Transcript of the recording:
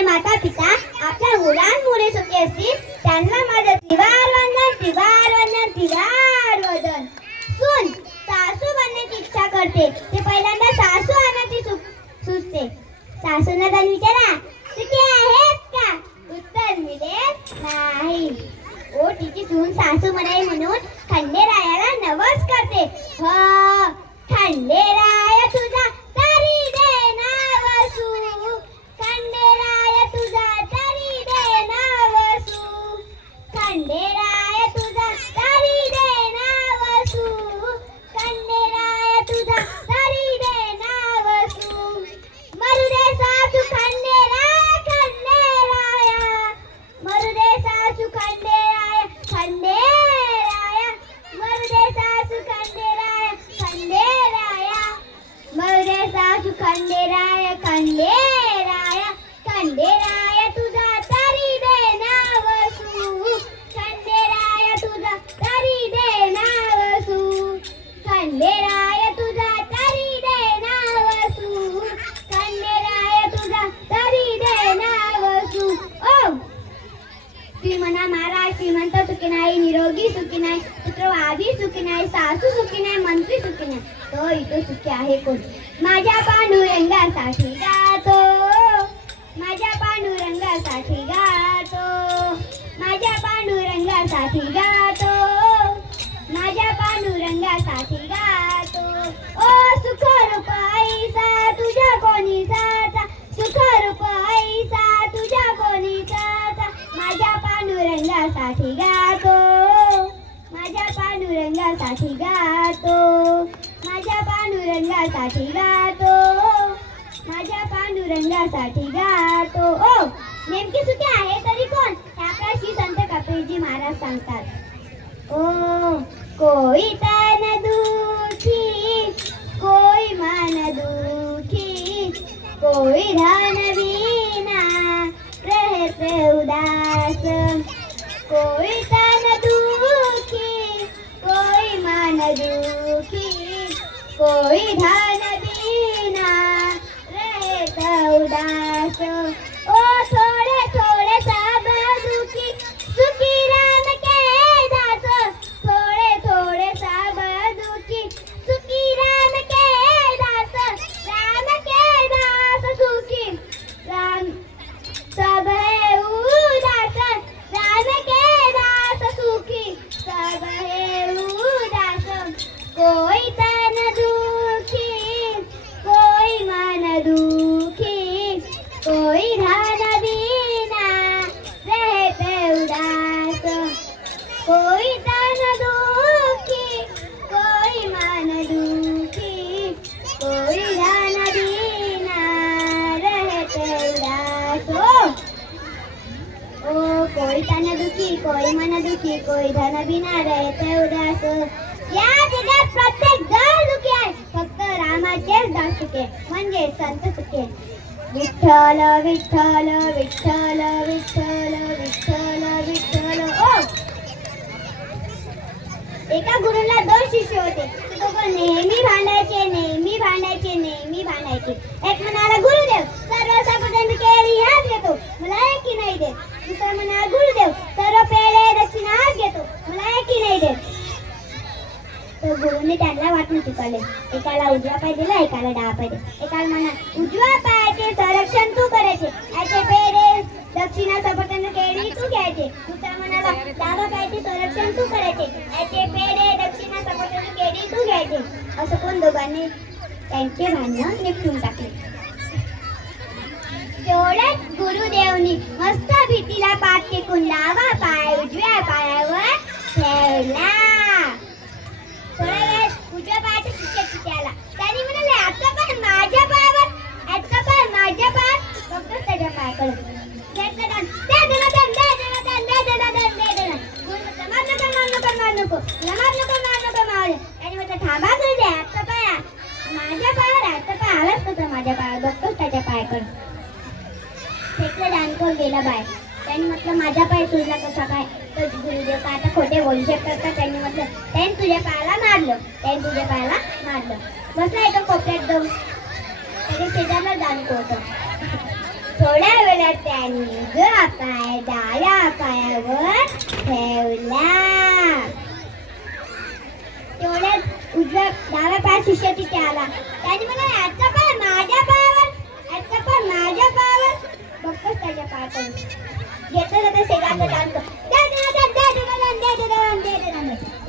जे माता पिता आपल्या मुलांमुळे सुखी असतील त्यांना माझं त्रिवार वंदन त्रिवार वंदन त्रिवार वंदन. सून सासू बनण्याची इच्छा करते ते पहिल्यांदा सासू आणायची सुचते. सासूला जाऊन विचारा सुखी आहेत का? उत्तर मिळेल नाही. ओ तिची सून सासू म्हणाई म्हणून खंडेरायाला नवस करते. हो खंडेराय तुझा तरी दे नावसू, खंडेराय तुझा तरी दे नावसू, खंडेराय तुझा तरी दे नावसू, खंडेराय तुझा तरी दे नावसू. मरुदे सासू खंडेराय खंडेराया, मरुदे सासू खंडेराय खंडेराया, मरुदे सासू खंडेराय खंडेराया, मरुदे सासू खंडेराय खंडेराया, खंडेराय तुझा तरी दे नावसू, खंडेराय तुझा तरी दे नावसू, खंडेराय तुझा तरी दे नावसू, खंडेराय तुझा तरी दे नावसू. ओ ती म्हणा महाराज श्रीमंत सुखी नाही, निरोगी सुखी नाही, पुत्रवादी सुखी नाही, सासू सुखी नाही, मंत्री सुखी नाही, तो इथे सुखी आहे कोण? माझ्या पांडुरंगासाठी गातो, माझ्या पांडुरंगासाठी गातो, माझ्या पांडुरंगासाठी गातो, माझ्या पांडुरंगासाठी गातो. ओ सुख रूप ऐसा तुझ्या कोणी जाता, सुख रूप ऐसा तुझ्या कोणी जाता, माझ्या पांडुरंगासाठी गातो, माझ्या पांडुरंगासाठी गातो, माझ्या पांडुरंगासाठी गातो, माझ्या पांडुरंगासाठी गातो. ओ नेमकी सुखी आहे तरी कोण? त्या श्री संत कपिलजी महाराज सांगतात. ओ कोई तन दुखी, कोई मन दुखी, कोई धन बिना रहते उदास, कोई तन दुखी, कोई मन दुखी, कोई धन बिना रहते उदास. ओ थोड़े थोड़े सब दुखी, सुखी राम के दास, थोड़े थोड़े सब दुखी, सुखी राम के दास, राम के दास सुखी, राम सब है उदास, राम के दास सुखी, सब है उदास. कोई तन दुखी, कोई मन दुखी, कोई धन बिना रहते उदास, कोई तन दुखी, कोई मन दुखी, कोई धन बिना रहते उदास. ओ कोई तन दुखी, कोई मन दुखी, कोई धन बिना रहते उदास. या जगात प्रत्येक जण दुखी आहे, फक्त रामाचेच दास सुखे म्हणजे संत सुखे. विठ्ठल विठ्ठल विठ्ठल विठ्ठल विठ्ठल विठ्ठल. ओ एका गुरुला दोन शिष्य होते. ते दोघं नेहमी भांडायचे नेहमी भांडायचे नेहमी भांडायचे. एक म्हणाला गुरुदेव सर्व सफरचंद केळी हाच घेतो, मला एकही नाही देत. दुसरा म्हणाला गुरुदेव सर्व पेढे दक्षिणा हाच घेतो, मला एकही नाही देत. तर गुरुने त्यांना वाटून शिकवले. एकाला उजवा पाय दिला, एकाला डावा पाय दिला. एकाला म्हणा उजव्या पायाचे संरक्षण तू करायचे, याचे पेढे दक्षिणा सफरचंद केळी तू घ्यायचे. दुसरा म्हणाला डावा पायाचे संरक्षण तू करायचे, याचे पेढे दक्षिणा सफरचंद केळी तू घ्यायचे. असं कोण दोघांनी त्यांचे भांडण निपटून टाकले. तेवढ्यात गुरुदेवनी मस्त भीतीला पाठ टेकून डावा पाय उजव्या पायावर ठेवला. उजव्या पायाच्या शिष्याची त्याला त्यांनी म्हणाले आता पण माझ्या पायावर, आता पण माझ्या पायावर, फक्त त्याच्या पायाकडे. थांबा तुझे आता पाया माझ्या पायावर, आता पाय आलाच कसा माझ्या पायावर, बघतोच त्याच्या पायाकडे. फेकलं दानकोर गेला बाय. त्यांनी म्हटलं माझा पाय सुजला कसा काय? तर गुरुदेव काय आता खोटे बोलू शकतात का? त्यांनी म्हटलं त्यांनी तुझ्या पायाला मारलं, त्यांनी तुझ्या पायाला मारलं. बसला एका कोपऱ्यात जाऊन त्याच्या शेजारला दानकोर होतं. थोड्या वेळात त्याने उजवा पाय डाव्या पायावर ठेवला. तेवढ्यात उजव्या डाव्या पाय शिष्य तिथे आला. त्याने म्हणाला, याचा पाय माझ्या पायावर, याचा पाय माझ्या पायावर. बघतोच त्याच्या पायाकडून घेतलं जातं शेजारचं चालतं.